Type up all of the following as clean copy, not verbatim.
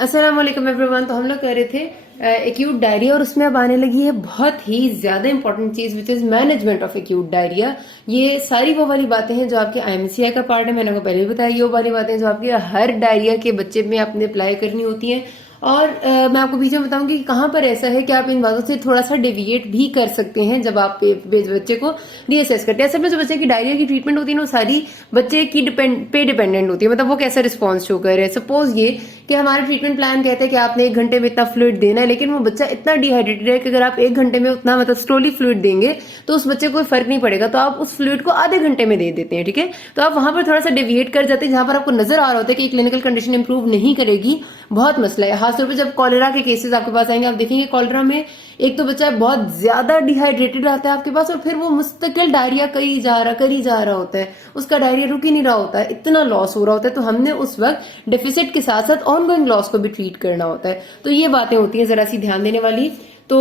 अस्सलाम वालेकुम एवरीवन। तो हम लोग कह रहे थे एक्यूट डायरिया, और उसमें अब आने लगी है बहुत ही ज्यादा इंपॉर्टेंट चीज which is management of acute diarrhoea. ये सारी वो वाली बातें हैं जो आपके आईएमसीआई का पार्ट है, मैंने आपको पहले भी बताया। ये वो वाली बातें जो आपके हर डायरिया के बच्चे में आपने अप्लाई करनी होती हैं। और मैं आपको बीच में बताऊंगी कि कहाँ पर ऐसा है कि आप इन बातों से थोड़ा सा डेविएट भी कर सकते हैं जब आप बच्चे को रीअसेस करते हैं। असल में जो बच्चे की डायरिया की ट्रीटमेंट होती है ना, वो सारी बच्चे की पे डिपेंडेंट होती है। मतलब वो कैसा रिस्पॉन्स शो कर रहे हैं। सपोज ये कि हमारा ट्रीटमेंट प्लान कहता है कि आपने 1 घंटे में इतना फ्लूइड देना है, लेकिन वो बच्चा इतना डिहाइड्रेटेड है कि अगर आप 1 घंटे में उतना मतलब स्लोली फ्लूइड देंगे तो उस बच्चे को कोई फर्क नहीं पड़ेगा, तो आप उस फ्लूइड को आधे घंटे में दे देते हैं। ठीक है, तो आप वहां पर थोड़ा सा डेविएट कर जाते हैं जहां पर आपको नजर आ रहा होता है कि क्लिनिकल कंडीशन इंप्रूव नहीं करेगी। बहुत मसला है। खासतौर पर जब कॉलेरा के केसेस आपके पास आएंगे, आप देखेंगे कॉलेरा में एक तो बच्चा बहुत ज्यादा डिहाइड्रेटेड आता है आपके पास, और फिर वो मुस्तकिल डायरिया करी जा रहा होता है, उसका डायरिया रुक ही नहीं रहा होता है, इतना लॉस हो रहा होता है। तो हमने उस वक्त डेफिसिट के साथ साथ ऑनगोइंग लॉस को भी ट्रीट करना होता है। तो ये बातें होती हैं जरा सी ध्यान देने वाली। तो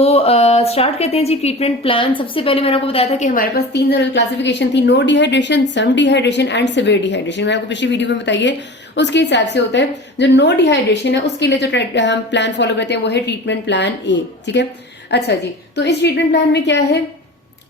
स्टार्ट करते हैं जी ट्रीटमेंट प्लान। सबसे पहले मैंने आपको बताया था कि हमारे पास 3 जनरल क्लासिफिकेशन थी: no dehydration, some dehydration and severe dehydration. मैंने आपको पिछली वीडियो में बताइए, उसके हिसाब से होता है। जो नो डिहाइड्रेशन है उसके लिए जो हम प्लान फॉलो करते हैं वो है ट्रीटमेंट प्लान ए। ठीक है, अच्छा जी। तो इस ट्रीटमेंट प्लान में क्या है,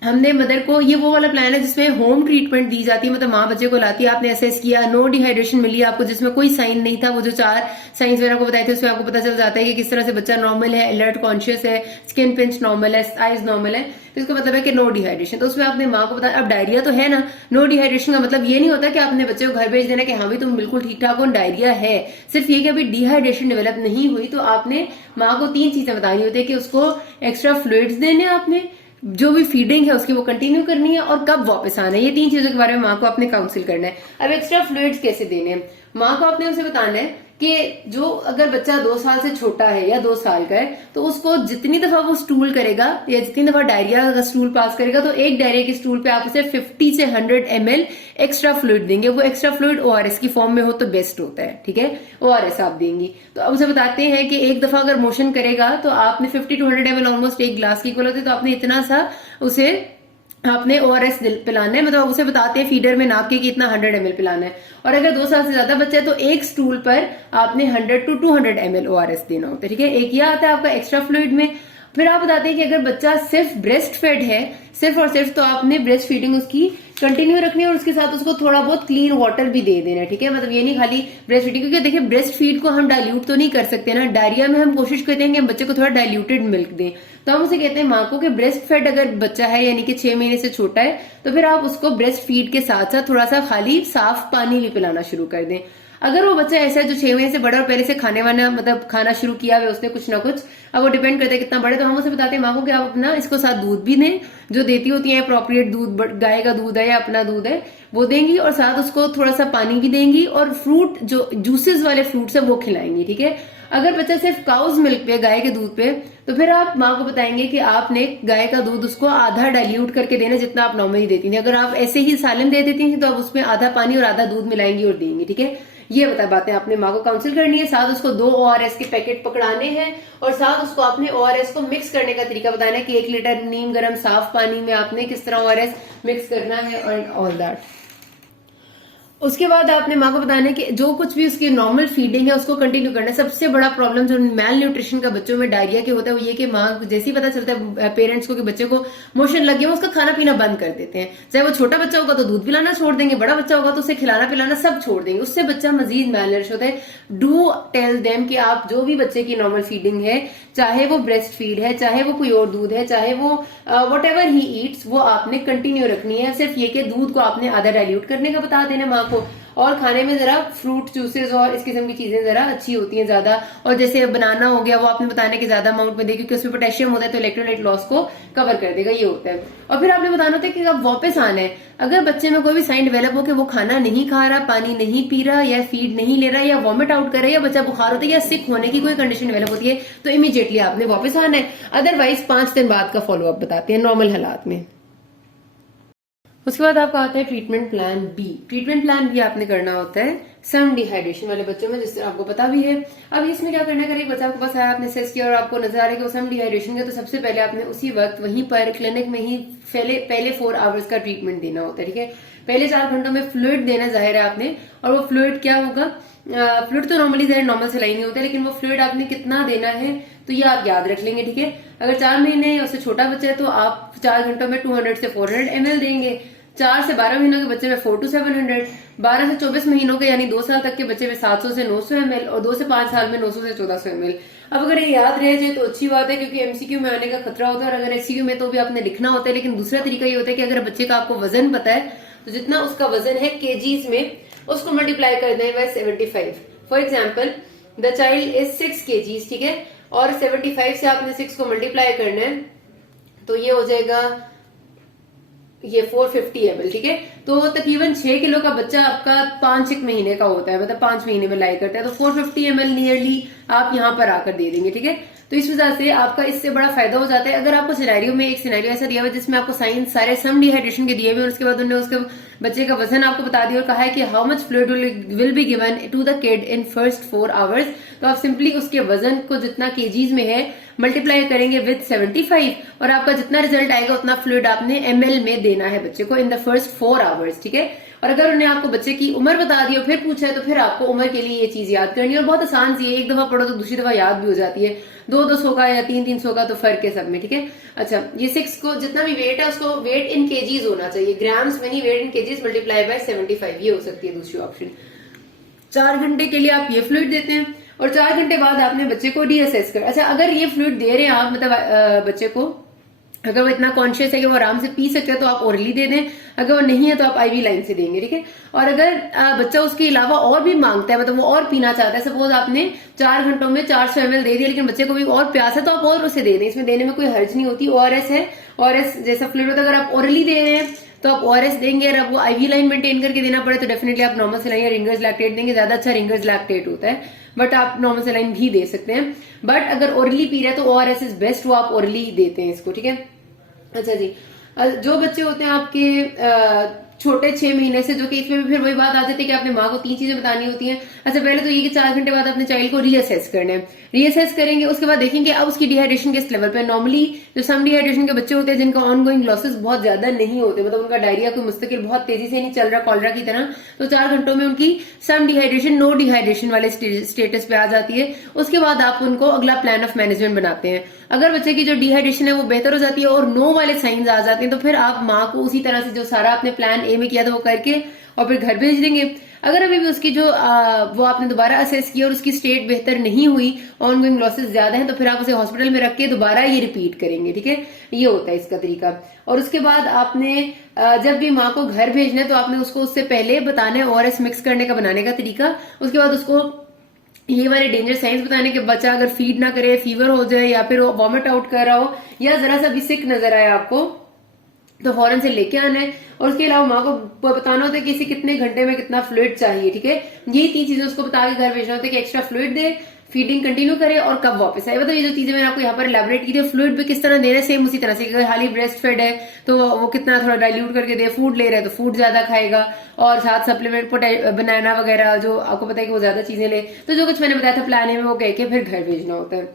हमने मदर को, ये वो वाला प्लान है जिसमें होम ट्रीटमेंट दी जाती है, मतलब माँ बच्चे को लाती है, आपने असेस किया, नो डिहाइड्रेशन मिली आपको जिसमें कोई साइन नहीं था, वो जो 4 साइंस मैंने आपको बताए थे उसमें आपको पता चल जाता है कि किस तरह से बच्चा नॉर्मल है, अलर्ट कॉन्शियस है, स्किन पिंच नॉर्मल है, आइज नॉर्मल है, तो इसका मतलब है कि नो डिहाइड्रेशन। तो उसमें आपने माँ को बताया। अब डायरिया तो है ना, नो डिहाइड्रेशन का मतलब ये नहीं होता कि आपने बच्चे को घर भेज देना कि हाँ भाई तुम बिल्कुल ठीक ठाक हो, डायरिया है। सिर्फ ये कि अभी डिहाइड्रेशन डेवलप नहीं हुई, तो आपने माँ को 3 चीजें बतानी होती है कि उसको एक्स्ट्रा फ्लूइड्स देने, आपने जो भी फीडिंग है उसकी वो कंटिन्यू करनी है, और कब वापस आना है। ये 3 चीजों के बारे में माँ को आपने काउंसिल करना है। अब एक्स्ट्रा फ्लूइड्स कैसे देने हैं, माँ को आपने उसे बताना है कि जो अगर बच्चा 2 साल से छोटा है या 2 साल का है, तो उसको जितनी दफा वो स्टूल करेगा या जितनी दफा डायरिया का स्टूल पास करेगा, तो एक डायरिया के स्टूल पे आप उसे 50 से 100 ml एक्स्ट्रा फ्लूइड देंगे। वो एक्स्ट्रा फ्लूइड ओआरएस की फॉर्म में हो तो बेस्ट होता है। ठीक है, ओआरएस आप देंगी। तो अब उसे बताते हैं कि एक दफा अगर मोशन करेगा तो आपने 50 to 100 ml ऑलमोस्ट 1 ग्लास की इक्वल होती है, तो आपने इतना सा उसे आपने ओआरएस पिलाना है। मतलब उसे बताते हैं फीडर में नाप के कि इतना 100 ml पिलाना है। और अगर 2 साल से ज्यादा बच्चा है तो एक स्टूल पर आपने 100 to 200 ml ओआरएस देना होता है। ठीक है, एक यह आता है आपका एक्स्ट्रा फ्लूइड में। फिर आप बताते हैं कि अगर बच्चा सिर्फ ब्रेस्ट फेड है, सिर्फ और सिर्फ, तो आपने ब्रेस्ट फीडिंग उसकी कंटिन्यू रखनी है, और उसके साथ उसको थोड़ा बहुत क्लीन वाटर भी दे देना है। ठीक है, मतलब ये नहीं खाली ब्रेस्ट फीडिंग, क्योंकि देखिए ब्रेस्ट फीड को हम डाइल्यूट तो नहीं कर सकते ना। डायरिया में हम कोशिश करते हैं कि हम बच्चे को थोड़ा डाइल्यूटेड मिल्क दें, तो हम उसे कहते हैं माँ को कि ब्रेस्ट फेड अगर बच्चा है यानी कि 6 महीने से छोटा है, तो फिर आप उसको ब्रेस्ट फीड के साथ साथ थोड़ा सा खाली साफ पानी भी पिलाना शुरू कर दें। अगर वो बच्चा ऐसा है जो 6 महीने से बड़ा और पहले से खाने वाना मतलब खाना शुरू किया है उसने कुछ ना कुछ, अब वो डिपेंड करता है कितना बड़े, तो हम उसे बताते हैं माँ को कि आप अपना इसको साथ दूध भी दें, जो देती होती है अप्रोप्रिएट दूध, गाय का दूध है या अपना दूध है वो देंगी, और साथ उसको थोड़ा सा पानी भी देंगी, और फ्रूट जो जूसेस वाले फ्रूट्स है वो खिलाएंगी। ठीक है, अगर बच्चा सिर्फ काउज मिल्क पे, गाय के दूध पे, तो फिर आप माँ को बताएंगे कि आपने गाय का दूध उसको आधा डाइल्यूट करके देना जितना आप नॉर्मली देती थी। अगर आप ऐसे ही सालिम दे देती थी तो आप उसमें आधा पानी और आधा दूध मिलाएंगी और देंगी। ठीक है, ये बातें आपने माँ को काउंसिल करनी है। साथ उसको 2 ओआरएस के पैकेट पकड़ाने हैं, और साथ उसको आपने ओआरएस को मिक्स करने का तरीका बताना है कि 1 लीटर नीम गर्म साफ पानी में आपने किस तरह ओआरएस मिक्स करना है, और ऑल दैट। उसके बाद आपने माँ को बताना है कि जो कुछ भी उसकी नॉर्मल फीडिंग है उसको कंटिन्यू करना है। सबसे बड़ा प्रॉब्लम जो मैल न्यूट्रिशन का बच्चों में डायरिया के होता है वो ये कि माँ जैसे ही पता चलता है पेरेंट्स को कि बच्चे को मोशन लग गया, उसका खाना पीना बंद कर देते हैं। चाहे वो छोटा बच्चा होगा तो दूध पिलाना छोड़ देंगे, बड़ा बच्चा होगा तो उसे खिलाना पिलाना सब छोड़ देंगे, उससे बच्चा मजीद मैल नरिश होता है। डू टेल देम कि आप जो भी बच्चे की नॉर्मल फीडिंग है, चाहे वो ब्रेस्ट फीड है, चाहे वो कोई और दूध है, चाहे वो वट एवर ही ईट्स, वो आपने कंटिन्यू रखनी है। सिर्फ ये कि दूध को आपने आधा डाइल्यूट करने का बता देना माँ को, और खाने में जरा फ्रूट जूसेस और इस किस्म की चीजें जरा अच्छी होती हैं ज्यादा, और जैसे बनाना हो गया वो आपने बताना कि ज्यादा अमाउंट में दे, क्योंकि उसमें पोटेशियम होता है तो इलेक्ट्रोलाइट लॉस को कवर कर देगा, ये होता है। और फिर आपने बताना होता है कि अब वापस आना है। अगर बच्चे में कोई भी साइन डेवलप हो कि वो खाना नहीं खा रहा, पानी नहीं पी रहा, या फीड नहीं ले रहा, या वॉमिट आउट कर रहा है, या बच्चा बुखार होता है, या सिक होने की कोई कंडीशन डेवलप होती है, तो इमीडिएटली आपने वापस आना है। अदरवाइज 5 दिन बाद का फॉलोअप बताते हैं नॉर्मल हालात में। उसके बाद आपका आता है treatment plan B. Treatment plan B आपने करना होता है सम डिहाइड्रेशन वाले बच्चों में, जिससे आपको पता भी है। अब इसमें क्या करना है, बच्चा आपके पास आया, आपने सेस किया और आपको नजर आ रहा है कि वो सम डिहाइड्रेशन है, तो सबसे पहले आपने उसी वक्त वहीं पर क्लिनिक में ही पहले 4 आवर्स का ट्रीटमेंट देना होता है। ठीक है, पहले 4 घंटों में फ्लूइड देना जाहिर है आपने, और वो फ्लूइड क्या होगा, फ्लूइड तो नॉर्मली नॉर्मल सिलाई नहीं होता है, लेकिन वो फ्लूइड आपने कितना देना है तो ये आप याद रख लेंगे, ठीक है। अगर 4 महीने या उससे छोटा बच्चा है तो आप 4 घंटों में 200 से 400 ml देंगे। 4 से 12 महीनों के बच्चे में 4 to 700, 12 से 24 महीनों के यानी 2 साल तक के बच्चे में 700 से 900 ml और 2 से 5 साल में 900 से 1400 ml। अब अगर ये याद रह जाए तो अच्छी बात है, क्योंकि एमसीक्यू में आने का खतरा होता है, और अगर एमसीक्यू में तो भी आपने लिखना होता है। लेकिन दूसरा तरीका ये होता है कि अगर बच्चे का आपको वजन पता है तो जितना उसका वजन है केजीज में उसको मल्टीप्लाई कर दें by 75। For example the child is 6 kgs, ठीक है, और 75 से आपने 6 को मल्टीप्लाई करना है तो ये हो जाएगा ये 450 ml, ठीक है। तो तकरीबन 6 किलो का बच्चा आपका 5-6 महीने का होता है, मतलब 5 महीने में लाई करता है, तो 450 ml नियरली आप यहाँ पर आकर दे देंगे, ठीक है। तो इस वजह से आपका इससे बड़ा फायदा हो जाता है। अगर आपको सिनेरियो में एक सिनेरियो ऐसा दिया हुआ है जिसमें आपको साइंस सारे सम डिहाइड्रेशन के दिए हुए और उसके बाद उन्होंने उसके बच्चे का वजन आपको बता दिया और कहा है कि how much fluid will be given to the kid in first 4 hours, तो आप सिंपली उसके वजन को जितना केजीज में है मल्टीप्लाई करेंगे विद 75 और आपका जितना रिजल्ट आएगा उतना फ्लूइड आपने ml में देना है बच्चे को इन द फर्स्ट 4 आवर्स, ठीक है। और अगर उन्हें आपको बच्चे की उम्र बता दी और फिर पूछा है तो फिर आपको उम्र के लिए ये चीज याद करनी है, और बहुत आसान सी है, एक दफा पढ़ो तो दूसरी दफा याद भी हो जाती है। 200 का या 300 का तो फर्क है सब में, ठीक है। अच्छा, ये 6 को जितना भी वेट है उसको वेट इन केजीज होना चाहिए, ग्राम्स में नहीं, weight in kgs multiply by 75, ये हो सकती है दूसरी ऑप्शन। 4 घंटे के लिए आप ये फ्लूइड देते हैं और 4 घंटे बाद आपने बच्चे को रीअसेस कर। अच्छा, अगर ये फ्लूइड दे रहे हैं आप, मतलब बच्चे को अगर वो इतना कॉन्शियस है कि वो आराम से पी सकते हैं तो आप ओरली दे दें, अगर वो नहीं है तो आप आईवी लाइन से देंगे, ठीक है। और अगर बच्चा उसके अलावा और भी मांगता है, मतलब वो और पीना चाहता है, सपोज आपने 4 घंटों में 400 ml दे दिया लेकिन बच्चे को भी और प्यास है तो आप और उसे दे दें, इसमें देने में कोई हर्ज नहीं होती। ओआरएस है, ओआरएस जैसा फ्लूइड होता है, अगर आप ओरली दे रहे हैं तो आप ओआरएस देंगे, और अब वो आईवी लाइन मेंटेन करके देना पड़े तो डेफिनेटली आप नॉर्मल सेलाइन या रिंगर्स लैक्टेट देंगे, ज्यादा अच्छा रिंगर्स लैक्टेट होता है, बट आप नॉर्मल सेलाइन भी दे सकते हैं। बट अगर ओरली पी रहे हैं तो ओआरएस इज बेस्ट, वो आप ओरली देते हैं इसको, ठीक है। अच्छा जी, जो बच्चे होते हैं आपके छोटे 6 महीने से, जो कि इसमें भी फिर वही बात आ जाती है कि आपने माँ को 3 चीजें बतानी होती हैं। अच्छा, पहले तो ये कि 4 घंटे बाद अपने चाइल्ड को रीअसेस करना है, रीअसेस करेंगे, उसके बाद देखेंगे अब उसकी डिहाइड्रेशन किस लेवल पे। नॉर्मली जो सम डिहाइड्रेशन के बच्चे होते हैं जिनका ऑनगोइंग लॉसेस बहुत ज्यादा नहीं होते, मतलब उनका डायरिया कोई मुस्तकिल बहुत तेजी से नहीं चल रहा कॉलरा की तरह, तो 4 घंटों में उनकी सम डिहाइड्रेशन नो डिहाइड्रेशन वाले स्टेटस पे आ जाती है। उसके बाद आप उनको अगला प्लान ऑफ मैनेजमेंट बनाते हैं। अगर बच्चे की जो डिहाइड्रेशन है वो बेहतर हो जाती है और नो वाले साइंस आ जाते हैं तो फिर आप माँ को उसी तरह से जो सारा आपने प्लान ए में किया था वो करके और फिर घर भेज देंगे। अगर अभी भी उसकी जो वो आपने दोबारा असेस किया और उसकी स्टेट बेहतर नहीं हुई, ऑनगोइंग लॉसेस ज्यादा हैं, तो फिर आप उसे हॉस्पिटल में रख के दोबारा ये रिपीट करेंगे, ठीक है। ये होता है इसका तरीका। और उसके बाद आपने जब भी माँ को घर भेजना है तो आपने उसको उससे पहले बताना है ओआरएस मिक्स करने का, बनाने का तरीका। उसके बाद उसको ये वाले डेंजर साइंस बताने के बच्चा अगर फीड ना करे, फीवर हो जाए या फिर वॉमिट आउट कर रहा हो या जरा सा भी सिक नजर आए आपको तो फौरन से लेके आना है। और उसके अलावा माँ को बताना होता है कि इसे कितने घंटे में कितना फ्लूइड चाहिए, ठीक है। यही 3 चीजें उसको बता के घर भेजना होता है कि एक्स्ट्रा फ्लूइड दे, फीडिंग कंटिन्यू करे और कब वापस आए। मतलब ये जो चीजें मैंने आपको यहाँ पर एलैबोरेट की थी, फ्लूइड भी किस तरह दे रहे हैं सेम उसी तरह से। अगर हाली ब्रेस्ट फेड है तो वो कितना थोड़ा डाइल्यूट करके दे, फूड ले रहे हैं तो फूड ज्यादा खाएगा और साथ सप्लीमेंट बनाना वगैरह जो आपको पता है कि वो ज्यादा चीजें ले। तो जो कुछ मैंने बताया था प्लान ए में वो कह के फिर घर भेजना होता है।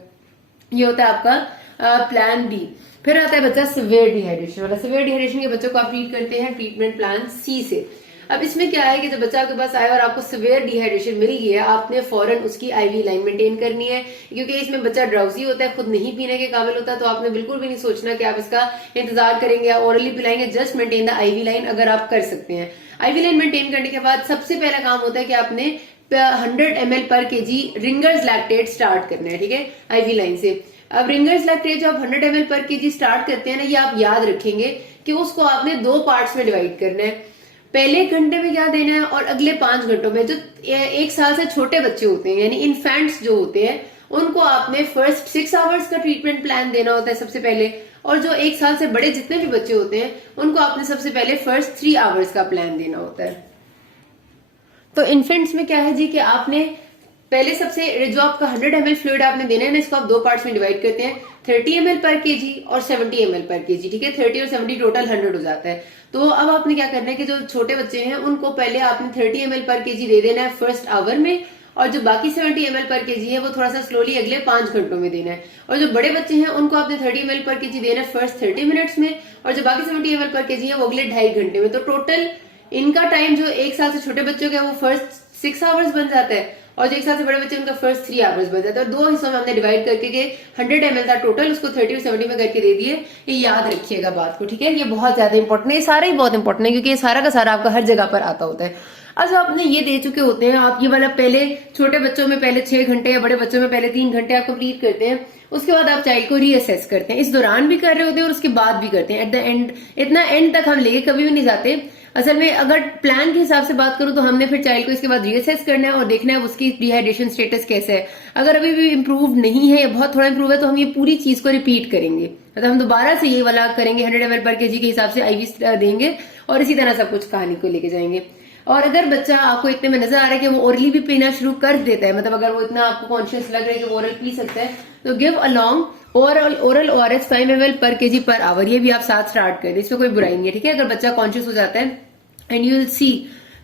ये होता है आपका प्लान बी। फिर आता है बच्चा सिवियर डिहाइड्रेशन वाला। सिवियर डिहाइड्रेशन के बच्चों को आप ट्रीट करते हैं ट्रीटमेंट प्लान सी से। अब इसमें क्या है कि जब बच्चा आपके पास आया और आपको सिवियर डिहाइड्रेशन मिल गई है, आपने फौरन उसकी आईवी लाइन मेंटेन करनी है, क्योंकि इसमें बच्चा ड्राउजी होता है, खुद नहीं पीने के काबिल होता है, तो आपने बिल्कुल भी नहीं सोचना कि आप इसका इंतजार करेंगे या ओरली पिलाएंगे। Just maintain the IV line अगर आप कर सकते हैं। आईवी लाइन मेंटेन करने के बाद सबसे पहला काम होता है कि आपने 100 ml per KG ringers lactate start करना है, ठीक है, आईवी लाइन से। अब रिंगर्स लैक्टेट जो आप 100 ml पर केजी स्टार्ट करते हैं ना, ये आप याद रखेंगे कि उसको आपने 2 पार्ट्स में डिवाइड करना है। पहले घंटे में क्या देना है और अगले 5 घंटों में। जो 1 साल से छोटे बच्चे होते हैं यानी इन्फेंट्स जो होते हैं उनको आपने फर्स्ट 6 आवर्स का ट्रीटमेंट प्लान देना होता है सबसे पहले, और जो 1 साल से बड़े जितने भी बच्चे होते हैं उनको आपने सबसे पहले फर्स्ट 3 आवर्स का प्लान देना होता है। तो इन्फेंट्स में क्या है जी कि आपने पहले सबसे जो आपका 100 ml फ्लूइड आपने देना है ना, इसको आप 2 पार्ट्स में डिवाइड करते हैं, 30 ml पर केजी और 70 ml पर केजी, ठीक है। 30 और 70 टोटल 100 हो जाता है। तो अब आपने क्या करना है कि जो छोटे बच्चे हैं उनको पहले आपने 30 ml पर केजी दे देना है फर्स्ट आवर में, और जो बाकी 70 ml पर केजी है वो थोड़ा सा स्लोली अगले 5 घंटों में देना है। और जो बड़े बच्चे हैं उनको आपने 30 ml पर केजी देना है फर्स्ट 30 मिनट्स में, और जो बाकी 70 ml पर केजी है वो अगले 2.5 घंटे में। तो टोटल इनका टाइम जो 1 साल से छोटे बच्चों का वो फर्स्ट 6 आवर्स बन जाता है, और जो 1 साल से बड़े बच्चे उनका फर्स्ट 3 आवर्स बच जाता है। 2 हिस्सों में हमने डिवाइड करके के 100 ml था टोटल, उसको 30 और 70 में करके दे दिए। ये याद रखिएगा बात को, ठीक है। ये बहुत ज्यादा इंपॉर्टेंट है, ये सारा ही बहुत इंपॉर्टेंट है क्योंकि ये सारा का सारा आपका हर जगह पर आता होता है। अच्छा, आपने ये दे चुके होते हैं, आप ये वाला पहले छोटे बच्चों में पहले 6 घंटे या बड़े बच्चों में पहले 3 घंटे आप कंप्लीट करते हैं। उसके बाद आप चाइल्ड को रीअसेस करते हैं, इस दौरान भी कर रहे होते हैं और उसके बाद भी करते हैं। एट द एंड इतना एंड तक हम लेके कभी भी नहीं जाते। असल में अगर प्लान के हिसाब से बात करूं तो हमने फिर चाइल्ड को इसके बाद रीअसेस करना है और देखना है उसकी डिहाइड्रेशन स्टेटस कैसे है। अगर अभी भी इंप्रूव नहीं है या बहुत थोड़ा इंप्रूव है तो हम ये पूरी चीज को रिपीट करेंगे, मतलब हम दोबारा से ये वाला करेंगे, 100 ml पर केजी के हिसाब से आईवी देंगे और इसी तरह सब कुछ कहानी को लेके जाएंगे। और अगर बच्चा आपको इतने में नजर आ रहा है कि वो ओरली भी पीना शुरू कर देता है, मतलब अगर वो इतना आपको कॉन्शियस लग रहा है कि वो ओरल पी सकता है, तो give along oral ORS 5 ml per kg per our, ये भी आप साथ स्टार्ट कर दें, इसमें कोई बुराई नहीं है, ठीक है। अगर बच्चा कॉन्शियस हो जाता है एंड यू विल सी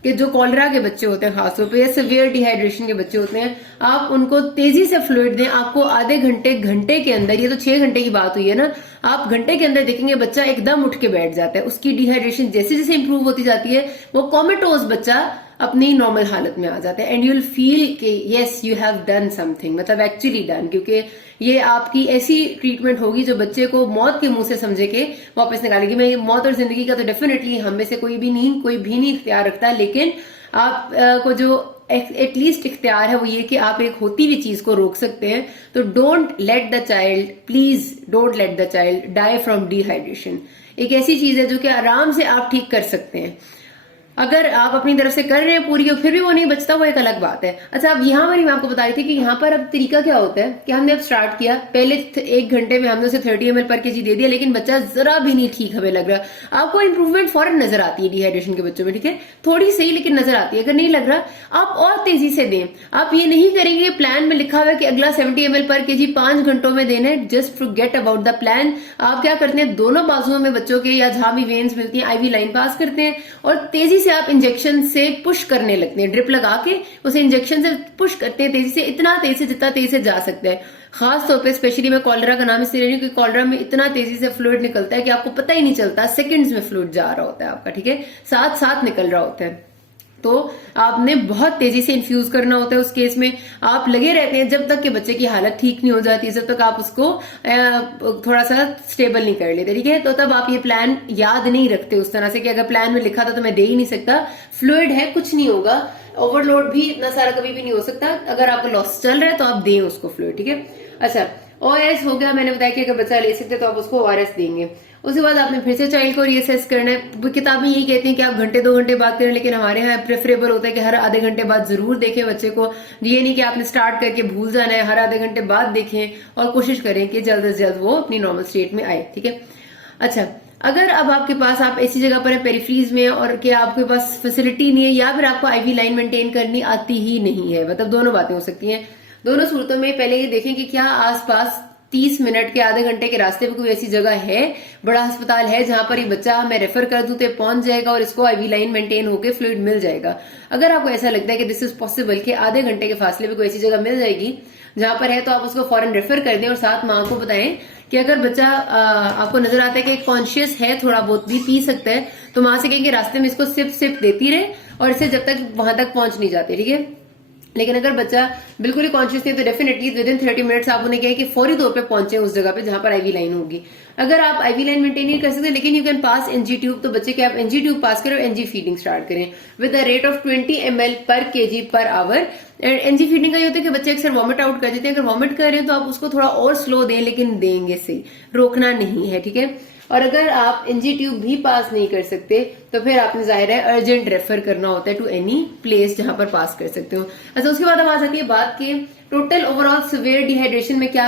कि जो कॉलरा के बच्चे होते हैं खासतौर पे या सिवियर डिहाइड्रेशन के बच्चे होते हैं, आप उनको तेजी से फ्लूइड दें। आपको आधे घंटे के अंदर, ये तो 6 घंटे की बात हुई है ना, आप घंटे के अंदर देखेंगे बच्चा एकदम उठ के बैठ जाता है। उसकी डिहाइड्रेशन जैसे जैसे इंप्रूव होती जाती है वो कोमेटोज बच्चा अपनी नॉर्मल हालत में आ जाता है एंड यू विल फील कि yes you have done something, मतलब एक्चुअली डन, क्योंकि ये आपकी ऐसी ट्रीटमेंट होगी जो बच्चे को मौत के मुंह से समझे के वापस निकालेगी। मैं मौत और जिंदगी का तो डेफिनेटली हम में से कोई भी नहीं इख्तियार रखता, लेकिन आप को जो एटलीस्ट इख्तियार है वो ये कि आप एक होती हुई चीज को रोक सकते हैं। तो don't let the child, please don't let the child die from dehydration. एक ऐसी चीज है जो कि आराम से आप ठीक कर सकते हैं। अगर आप अपनी तरफ से कर रहे हैं पूरी और फिर भी वो नहीं बचता, वो एक अलग बात है। अच्छा, अब यहाँ पर मैं आपको बताई थी कि यहाँ पर अब तरीका क्या होता है कि हमने अब स्टार्ट किया, पहले 1 घंटे में हमने उसे 30 ml पर केजी दे दिया, लेकिन बच्चा जरा भी नहीं ठीक हमें लग रहा। आपको इंप्रूवमेंट फौरन नजर आती है डिहाइड्रेशन के बच्चों में, ठीक है, थोड़ी सही लेकिन नजर आती है। अगर नहीं लग रहा आप और तेजी से दें। आप ये नहीं करेंगे प्लान में लिखा हुआ है कि अगला 70 ml पर केजी 5 घंटों में देना है, just forget about the plan. आप क्या करते हैं, दोनों बाजुओं में बच्चों के या जहां भी वेन्स मिलती हैं आईवी लाइन पास करते हैं और तेजी से आप इंजेक्शन से पुश करने लगते हैं, ड्रिप लगा के उसे इंजेक्शन से पुश करते हैं तेजी से, इतना तेजी से जितना तेजी से जा सकता है। खास तौर पे स्पेशली मैं कॉलरा का नाम इसलिए ले रही हूँ कि कॉलरा में इतना तेजी से फ्लूइड निकलता है कि आपको पता ही नहीं चलता, सेकंड्स में फ्लूइड जा रहा होता है आपका, ठीक है, साथ साथ निकल रहा होता है। तो आपने बहुत तेजी से इन्फ्यूज करना होता है। उस केस में आप लगे रहते हैं जब तक कि बच्चे की हालत ठीक नहीं हो जाती, जब तक आप उसको थोड़ा सा स्टेबल नहीं कर लेते, ठीक है। तो तब आप ये प्लान याद नहीं रखते उस तरह से कि अगर प्लान में लिखा था तो मैं दे ही नहीं सकता, फ्लूइड है कुछ नहीं होगा, ओवरलोड भी इतना सारा कभी भी नहीं हो सकता। अगर आपको लॉस चल रहा है तो आप दें उसको फ्लूइड, ठीक है। अच्छा, ORS हो गया, मैंने बताया कि अगर बच्चा ले सकते तो आप उसको ORS देंगे। उसके बाद आपने फिर से चाइल्ड को रीअसेस करना है। किताबें यही कहती हैं कि आप घंटे 2 घंटे बाद करें, लेकिन हमारे यहाँ प्रेफरेबल होता है कि हर आधे घंटे बाद जरूर देखें बच्चे को। ये नहीं कि आपने स्टार्ट करके भूल जाना है, हर आधे घंटे बाद देखें और कोशिश करें कि जल्द से जल्द वो अपनी नॉर्मल स्टेट में आए, ठीक है। अच्छा, अगर अब आपके पास आप ऐसी जगह पर है पेरिफ्रीज में और कि आपके पास फैसिलिटी नहीं है या फिर आपको आईवी लाइन मेंटेन करनी आती ही नहीं है, मतलब दोनों बातें हो सकती हैं। दोनों सूरतों में पहले ये देखें कि क्या आसपास 30 मिनट के आधे घंटे के रास्ते पे कोई ऐसी जगह है, बड़ा अस्पताल है जहां पर ये बच्चा मैं रेफर कर दूं तो पहुंच जाएगा और इसको आईवी लाइन मेंटेन होकर फ्लूइड मिल जाएगा। अगर आपको ऐसा लगता है कि दिस इज पॉसिबल कि आधे घंटे के फासले पे कोई ऐसी जगह मिल जाएगी जहां पर है, तो आप उसको फौरन रेफर कर दें और साथ माँ को बताएं कि अगर बच्चा आपको नजर आता है कि कॉन्शियस है, थोड़ा बहुत भी पी सकता है, तो माँ से कहें कि रास्ते में इसको सिप सिप देती रहे और इसे जब तक वहां तक पहुंच नहीं जाते, ठीक है। लेकिन अगर बच्चा बिल्कुल ही कॉन्शियस नहीं तो डेफिनेटली विद इन 30 मिनट्स आप उन्हें कहें कि फौरी तौर पे पहुंचे उस जगह पे जहां पर आईवी लाइन होगी। अगर आप आईवी लाइन मेंटेन नहीं कर सकते लेकिन you can pass NG tube, तो बच्चे के आप एनजी ट्यूब पास करें और एनजी फीडिंग स्टार्ट करें with the rate of 20 ml per kg per hour. NG feeding का ये होता है कि बच्चे अक्सर वॉमिट आउट कर देते हैं, अगर वॉमिट कर रहे हैं तो आप उसको थोड़ा और स्लो दें, लेकिन देंगे सही, रोकना नहीं है, ठीक है। और अगर आप एनजी ट्यूब भी पास नहीं कर सकते तो फिर आपने जाहिर है अर्जेंट रेफर करना होता है टू एनी प्लेस जहां पर पास कर सकते हो। अच्छा, उसके बाद अब आ जाती है बात कि टोटल ओवरऑल सिवियर डिहाइड्रेशन में क्या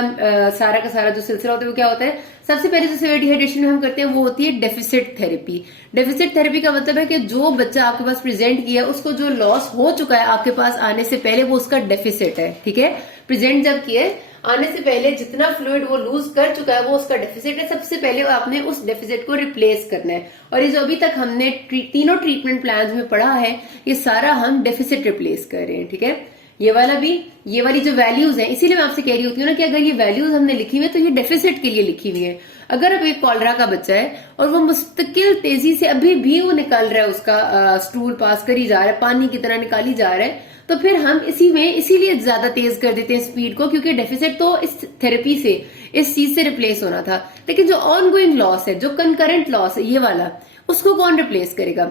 सारा का सारा जो सिलसिला होता है वो क्या होता है। सबसे पहले जो सिवियर डिहाइड्रेशन में हम करते हैं वो होती है डेफिसिट थेरेपी। डेफिसिट थेरेपी का मतलब है कि जो बच्चा आपके पास प्रेजेंट किया उसको जो लॉस हो चुका है आपके पास आने से पहले वो उसका डेफिसिट है, ठीक है। प्रेजेंट जब किए आने से पहले जितना फ्लूइड वो लूज कर चुका है वो उसका डेफिसिट है। सबसे पहले आपने उस डेफिसिट को रिप्लेस करना है और ये जो अभी तक हमने तीनों ट्रीटमेंट प्लान में पढ़ा है ये सारा हम डेफिसिट रिप्लेस कर रहे हैं, ठीक है। ये वाला भी, ये वाली जो वैल्यूज है, इसीलिए मैं आपसे कह रही होती हूँ ना कि अगर ये वैल्यूज हमने लिखी हुई है तो ये डेफिसिट के लिए लिखी हुई है। अगर अब एक कॉलरा का बच्चा है और वो मुस्तकिल तेजी से अभी भी वो निकल रहा है, उसका स्टूल पास करी जा रहा है, पानी की तरह निकाली जा रहा है, तो फिर हम इसीलिए ज्यादा तेज कर देते हैं स्पीड को, क्योंकि डेफिसिट तो इस थेरेपी से, इस चीज से रिप्लेस होना था। लेकिन जो ऑन गोइंग लॉस है, जो कंकरेंट लॉस है ये वाला, उसको कौन रिप्लेस करेगा?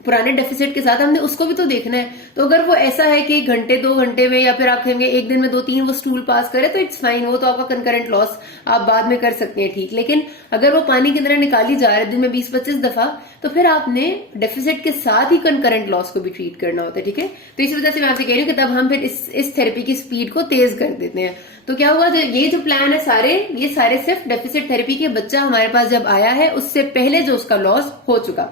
पुराने डेफिसिट के साथ हमने उसको भी तो देखना है। तो अगर वो ऐसा है कि घंटे 2 घंटे में, या फिर आप कहेंगे एक दिन में 2-3 वो स्टूल पास करे, तो इट्स फाइन, वो तो आपका कंकरेंट लॉस आप बाद में कर सकते हैं, ठीक। लेकिन अगर वो पानी की तरह निकाली जा रहा है दिन में 20-25 दफा, तो फिर आपने डेफिसिट के साथ ही कंकरेंट लॉस को भी ट्रीट करना होता है, ठीक है। तो इसी वजह से मैं आपसे कह रही हूँ कि तब हम फिर इस थेरेपी की स्पीड को तेज कर देते हैं। तो क्या हुआ, ये जो प्लान है ये सारे सिर्फ डेफिसिट थेरेपी के बच्चा हमारे पास जब आया है उससे पहले जो उसका लॉस हो चुका।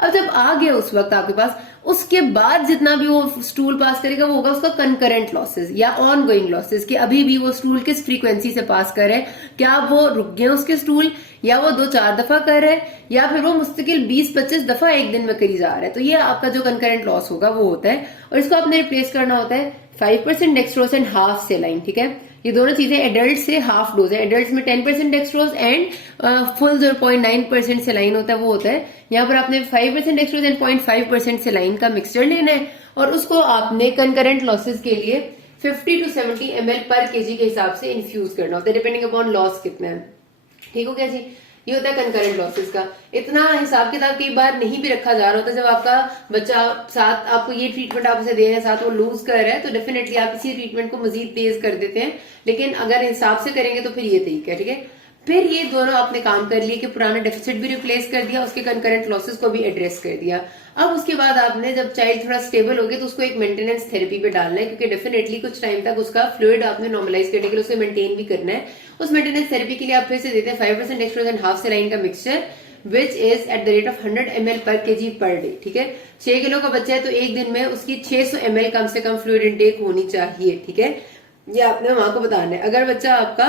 अब जब आ गया उस वक्त आपके पास, उसके बाद जितना भी वो स्टूल पास करेगा वो होगा उसका कंकरेंट लॉसेस या ऑन गोइंग लॉसेस, कि अभी भी वो स्टूल किस फ्रीक्वेंसी से पास कर रहे हैं, क्या वो रुक गए उसके स्टूल, या वो 2-4 दफा कर रहे हैं, या फिर वो मुस्तकिल 20-25 दफा एक दिन में करी जा रहा है। तो ये आपका जो कंकरेंट लॉस होगा वो होता है, और इसको आपने रिप्लेस करना होता है 5% डेक्सट्रोज एंड हाफ सेलाइन, ठीक है। ये दोनों चीजें एडल्ट से हाफ डोज है, एडल्ट में 10% डेक्सट्रोज एंड फुल 0.9% सेलाइन होता है, वो होता है। यहाँ पर आपने 5% डेक्सट्रोज एंड 0.5% सेलाइन का मिक्सचर लेना है, और उसको आपने कंकरेंट लॉसेस के लिए 50 to 70 ml पर केजी के हिसाब से इन्फ्यूज करना होता है, डिपेंडिंग अपॉन लॉस कितना है। ठीक हो गया जी। ये होता है कंकरेंट लॉसेस का। इतना हिसाब किताब कई बार नहीं भी रखा जा रहा होता। जब आपका बच्चा साथ आपको ये ट्रीटमेंट आप उसे दे रहे हैं, साथ वो लूज कर रहा है, तो डेफिनेटली आप इसी ट्रीटमेंट को मजीद तेज कर देते हैं। लेकिन अगर हिसाब से करेंगे तो फिर ये तरीका है, ठीक है। फिर ये दोनों आपने काम कर लिए कि पुराना डेफिसिट भी रिप्लेस कर दिया, उसके कंकरेंट लॉसेस को भी एड्रेस कर दिया। अब उसके बाद आपने जब चाइल्ड थोड़ा स्टेबल हो गया तो उसको एक मेंटेनेंस थेरेपी पे डालना है, क्योंकि डेफिनेटली कुछ टाइम तक उसका फ्लूइड आपने नॉर्मलाइज करने के लिए उसे मेंटेन भी करना है। उस मेंटेनेंस थेरेपी के लिए आप फिर से देते हैं 5% डेक्सट्रोज एंड हाफ सेलाइन का mixture, which is at the rate of 100 ml per kg per day, ठीक है। 6 किलो का बच्चा है तो एक दिन में उसकी 600 ml कम से कम फ्लूइड इनटेक होनी चाहिए, ठीक है। ये आपने माँ को बताना है। अगर बच्चा आपका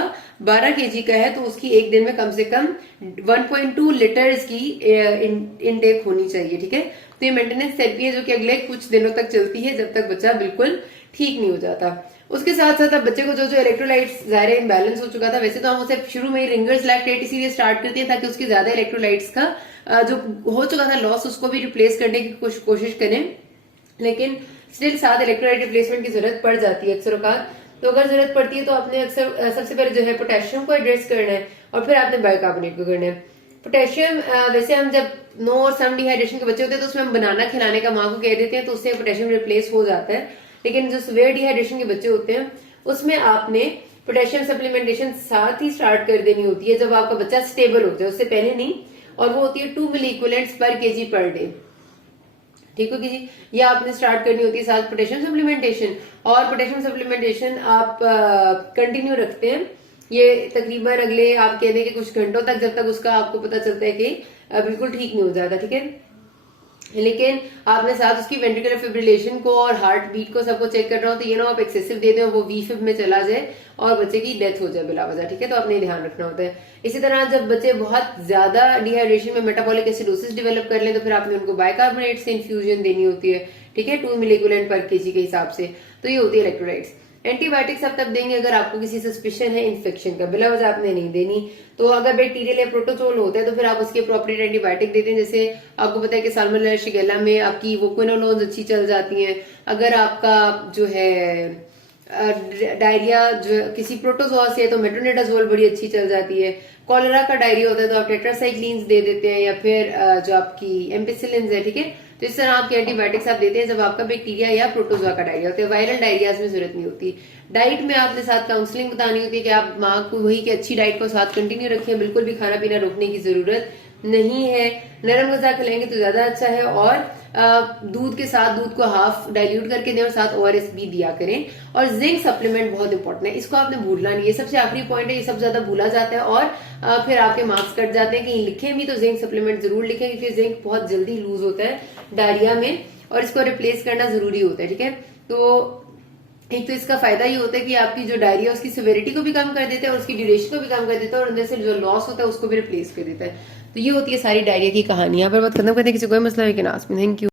12 केजी का है तो उसकी एक दिन में कम से कम 1.2 लीटर्स की इनटेक होनी चाहिए, ठीक है। तो ये मेंटेनेंस थेरेपी है जो कि अगले कुछ दिनों तक चलती है, जब तक बच्चा बिल्कुल ठीक नहीं हो जाता। उसके साथ साथ अब बच्चे को जो इलेक्ट्रोलाइट्स ज़ाहिर इम्बैलेंस हो चुका था, वैसे तो हम उसे शुरू में ही रिंगर्स लैक्टेट इसीलिए स्टार्ट करते हैं ताकि उसकी ज्यादा इलेक्ट्रोलाइट्स का जो हो चुका था लॉस उसको भी रिप्लेस करने की कोशिश करें। लेकिन स्टिल साथ इलेक्ट्रोलाइट रिप्लेसमेंट की जरूरत पड़ जाती है अक्सर औकात। तो अगर जरूरत पड़ती है तो आपने अक्सर सबसे पहले जो है पोटेशियम को एड्रेस करना है, और फिर आपने बाइकार्बोनेट को करना है। पोटेशियम वैसे हम जब नो और सम डिहाइड्रेशन के बच्चे होते हैं तो उसमें हम बनाना खिलाने का माँ को कह देते हैं, तो उससे पोटेशियम रिप्लेस हो जाता है। लेकिन जो सीवियर डिहाइड्रेशन के बच्चे होते हैं उसमें आपने पोटेशियम सप्लीमेंटेशन साथ ही स्टार्ट कर देनी होती है जब आपका बच्चा स्टेबल हो जाए, उससे पहले नहीं। और वो होती है 2 मिली इक्विवेलेंट्स पर केजी पर डे, ठीक होगी जी। ये आपने स्टार्ट करनी होती है साथ पोटेशियम सप्लीमेंटेशन। और पोटेशियम सप्लीमेंटेशन आप कंटिन्यू रखते हैं, ये तकरीबन अगले आप कह दें कि कुछ घंटों तक, जब तक उसका आपको पता चलता है कि बिल्कुल ठीक नहीं हो जाता, ठीक है। लेकिन आपने साथ उसकी वेंट्रिकुलर फिब्रिलेशन को और हार्ट बीट को सबको चेक करना हो, तो ये ना आप एक्सेसिव दे दें वो वी-फिब में चला जाए और बच्चे की डेथ हो जाए बिला वजह, ठीक है। तो आपने ध्यान रखना होता है। इसी तरह जब बच्चे बहुत ज्यादा डिहाइड्रेशन में मेटाबॉलिक एसिडोसिस डेवलप कर लें तो फिर आपने उनको बाइकार्बोनेट से इन्फ्यूजन देनी होती है, ठीक है, 2 मिली इक्विवेलेंट पर केजी के हिसाब से। तो ये होती है इलेक्ट्रोलाइट्स। एंटीबायोटिक्स आप तब देंगे अगर आपको किसी सस्पिशन है इन्फेक्शन का, बिला वजह आपने नहीं देनी। तो अगर बैक्टीरियल या प्रोटोजोल होता है तो फिर आप उसके अप्रोप्रिएट एंटीबायोटिक देते हैं। जैसे आपको पता है कि साल्मोनेला शिगेल्ला में आपकी वो क्विनोलोन्स अच्छी चल जाती हैं। अगर आपका जो है डायरिया जो किसी प्रोटोजोआ से है तो मेट्रोनिडाजोल बड़ी अच्छी चल जाती है। कॉलेरा का डायरिया होता है तो आप टेट्रासाइक्लिन्स दे देते हैं, या फिर जो आपकी एम्पिसिलिन है, ठीक है। तो इस तरह आपके एंटीबायोटिक्स आप देते हैं जब आपका बैक्टीरिया या प्रोटोजोआ का डायरिया होता है। वायरल डायरियाज में जरूरत नहीं होती। डाइट में आपने साथ काउंसलिंग बतानी होती है कि आप माँ को वही की अच्छी डाइट को साथ कंटिन्यू रखें, बिल्कुल भी खाना पीना रोकने की जरूरत नहीं है। नरम गजा खिलाएंगे तो ज्यादा अच्छा है। और दूध के साथ दूध को हाफ डाइल्यूट करके दें और साथ ओआरएस भी दिया करें। और जिंक सप्लीमेंट बहुत इंपॉर्टेंट है, इसको आपने भूलना नहीं है। सबसे आखिरी पॉइंट है, ये सब ज्यादा भूला जाता है और फिर आपके मार्क्स कट जाते हैं। कहीं लिखें भी तो जिंक सप्लीमेंट जरूर लिखें, क्योंकि जिंक बहुत जल्दी लूज होता है डायरिया में और इसको रिप्लेस करना जरूरी होता है, ठीक है। तो एक तो इसका फायदा ये होता है कि आपकी जो डायरिया उसकी सिविरिटी को भी कम कर देता है और उसकी ड्यूरेशन को भी कम कर देता है और अंदर से जो लॉस होता है उसको भी रिप्लेस कर देता है। तो ये होती है सारी डायरिया की कहानी। यहाँ पर बात खत्म करते हैं, किसी कोई मसला है कि ना? Thank you.